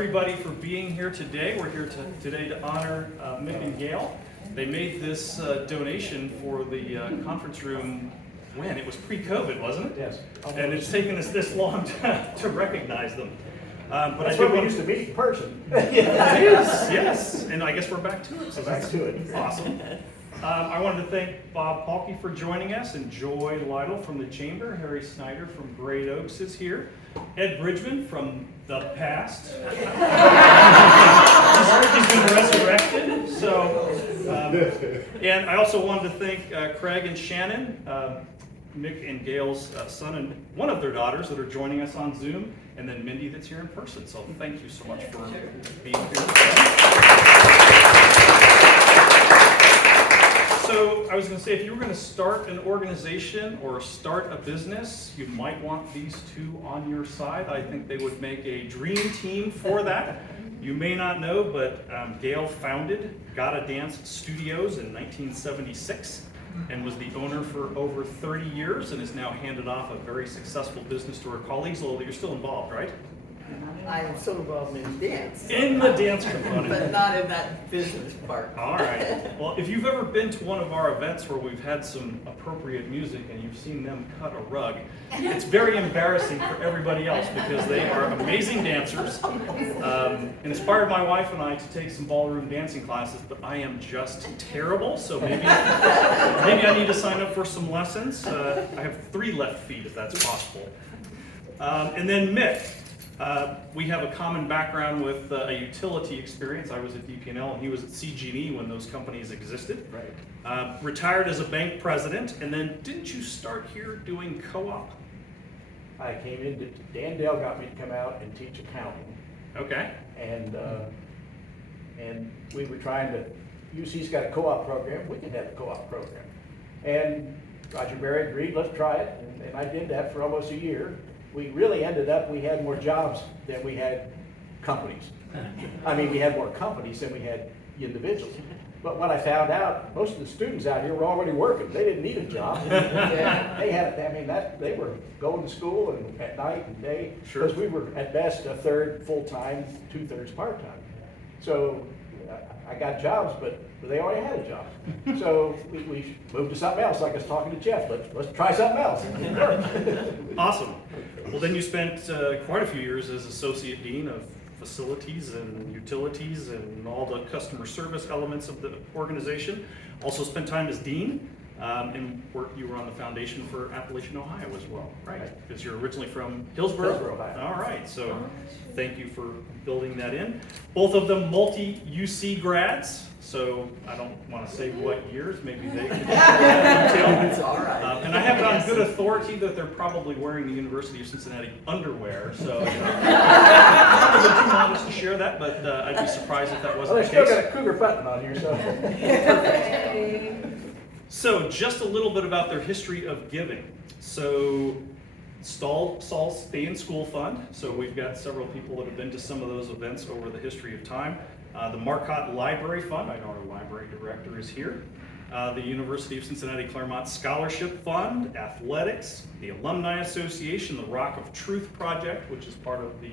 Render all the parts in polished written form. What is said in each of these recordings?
everybody for being here today. We're here today to honor Mick and Gail. They made this donation for the conference room when? It was pre-COVID, wasn't it? Yes. And it's taken us this long to recognize them. But That's I do when we want used to meet in person. It is, yes. And I guess we're back to it. So Back that's to it. awesome. I wanted to thank Bob Paulke for joining us, and Joy Lytle from the Chamber. Harry Snyder from Great Oaks is here. Ed Bridgman from the past. He's been resurrected. So, and I also wanted to thank Craig and Shannon, Mick and Gail's son and one of their daughters that are joining us on Zoom, and then Mindy that's here in person. So thank you so much for being here. So I was going to say, if you were going to start an organization or start a business, you might want these two on your side. I think they would make a dream team for that. You may not know, but Gail founded Gotta Dance Studios in 1976 and was the owner for over 30 years and has now handed off a very successful business to her colleagues, although you're still involved, right? I am so involved in dance. In the dance component. But not in that business part. All right. Well, if you've ever been to one of our events where we've had some appropriate music and you've seen them cut a rug, it's very embarrassing for everybody else because they are amazing dancers. And inspired my wife and I to take some ballroom dancing classes, but I am just terrible, so maybe I need to sign up for some lessons. I have 3 left feet if that's possible. And then Mick. We have a common background with a utility experience. I was at DP&L and he was at CG&E when those companies existed. Right. Retired as a bank president, and then didn't you start here doing co-op? I came in, Dan Dale got me to come out and teach accounting. Okay. And we were trying to, UC's got a co-op program, we can have a co-op program. And Roger Berry agreed, let's try it, and I did that for almost a year. We really ended up, we had more jobs than we had companies. I mean, we had more companies than we had individuals. But when I found out, most of the students out here were already working. They didn't need a job. They had, I mean, they were going to school and at night and day. Sure. Because we were at best a third full-time, 2/3 part-time. So I got jobs, but they already had a job. So we moved to something else, like I was talking to Jeff. Let's try something else. It worked. Awesome. Well, then you spent quite a few years as Associate Dean of Facilities and Utilities and all the customer service elements of the organization. Also spent time as Dean, and you were on the foundation for Appalachian, Ohio as well, right? Because you're originally from Hillsborough? Hillsborough, Ohio. All right, so thank you for building that in. Both of them multi-UC grads, so I don't want to say what years, maybe they can share that detail. It's all right. And I have it on good authority that they're probably wearing the University of Cincinnati underwear, so I'm too modest to share that, but I'd be surprised if that Well, wasn't they the still case. got a cougar button on here, so. So just a little bit about their history of giving. So Saul's Stay in School Fund. So we've got several people that have been to some of those events over the history of time. The Marcotte Library Fund, I know our library director is here. The University of Cincinnati Claremont Scholarship Fund, athletics, the Alumni Association, the Rock of Truth Project, which is part of the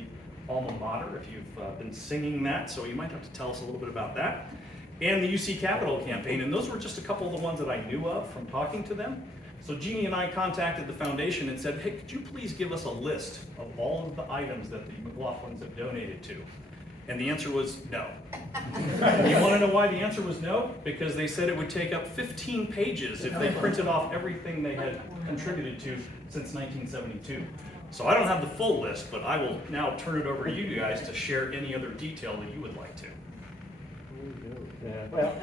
alma mater, if you've been singing that. So you might have to tell us a little bit about that. And the UC Capital Campaign, and those were just a couple of the ones that I knew of from talking to them. So Jeannie and I contacted the foundation and said, hey, could you please give us a list of all of the items that the McLaughlins have donated to? And the answer was no. And you want to know why the answer was no? Because they said it would take up 15 pages if they printed off everything they had contributed to since 1972. So I don't have the full list, but I will now turn it over to you guys to share any other detail that you would like to. Well,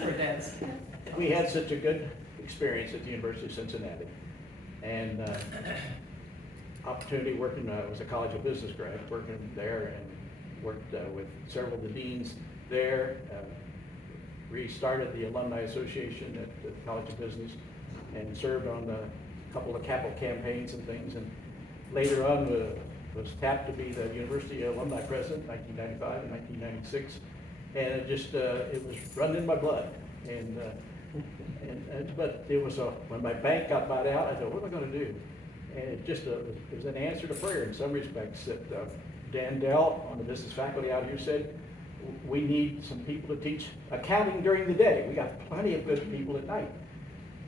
For dance. we had such a good experience at the University of Cincinnati. And opportunity working, I was a College of Business grad, working there and worked with several of the deans there. Restarted the Alumni Association at the College of Business and served on a couple of capital campaigns and things. And later on was tapped to be the University Alumni President in 1995 and 1996. And it just, it was running in my blood. But it was when my bank got bought out, I thought, what am I going to do? And it just it was an answer to prayer in some respects that Dan Dell on the business faculty out here said, we need some people to teach accounting during the day. We got plenty of good people at night.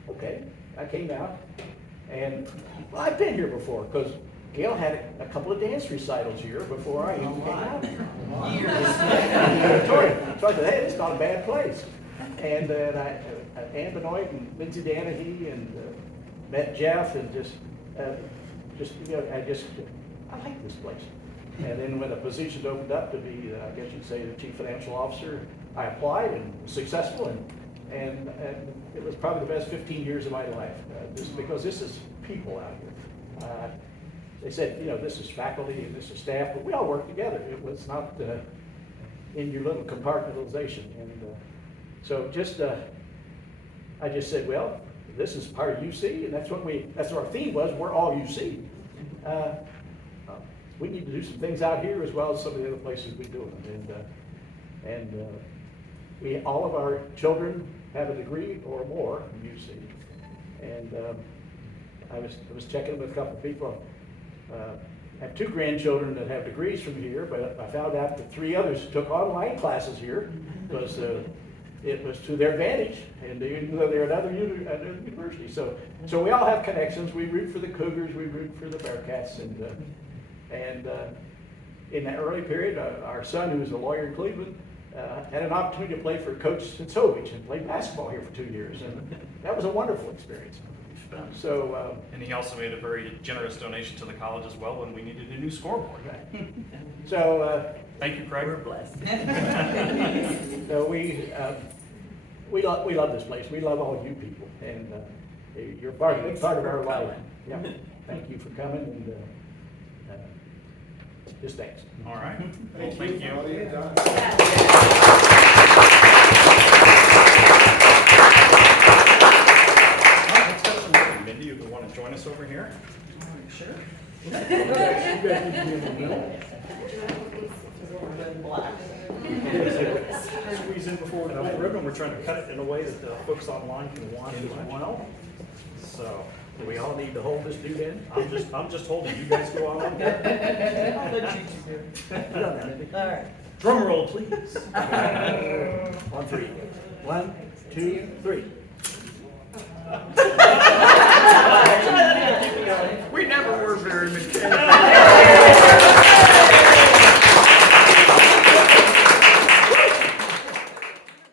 Okay, I came out, and well, I've been here before because Gail had a couple of dance recitals here before I even came out here. So I said, hey, it's not a bad place. And then Ann Benoit and Lindsay Danahy and met Jeff and I like this place. And then when the positions opened up to be, I guess you'd say, the chief financial officer, I applied and was successful, and it was probably the best 15 years of my life, just because this is people out here. They said, this is faculty and this is staff, but we all work together. It was not in your little compartmentalization. And so I just said, well, this is part of UC, and that's what our theme was. We're all UC. We need to do some things out here as well as some of the other places we do it. And all of our children have a degree or more from UC. And I was checking with a couple of people. I have 2 grandchildren that have degrees from here, but I found out that 3 others took online classes here because it was to their advantage, and even though they're at other universities. So we all have connections. We root for the Cougars, we root for the Bearcats, and in that early period, our son, who was a lawyer in Cleveland, had an opportunity to play for Coach Sincovich and play basketball here for 2 years, and that was a wonderful experience. So, And he also made a very generous donation to the college as well when we needed a new scoreboard. right. So, Thank you, Craig. We're blessed. so we love this place. We love all you people, and you're a big part of our life. Yeah. Thank you for coming, and just thanks. All right. Well, thank you. Let's go to Mindy. Mindy, you want to join us over here? Sure. You guys need to be in the middle. Black. Squeeze in before we go the ribbon. We're trying to cut it in a way that the folks online can watch as well. So Do we all need to hold this dude in? I'm just holding. You guys go on. I'll let you do it. All right. Drum roll, please. On 3. 1, 2, 3. We never were very mechanical.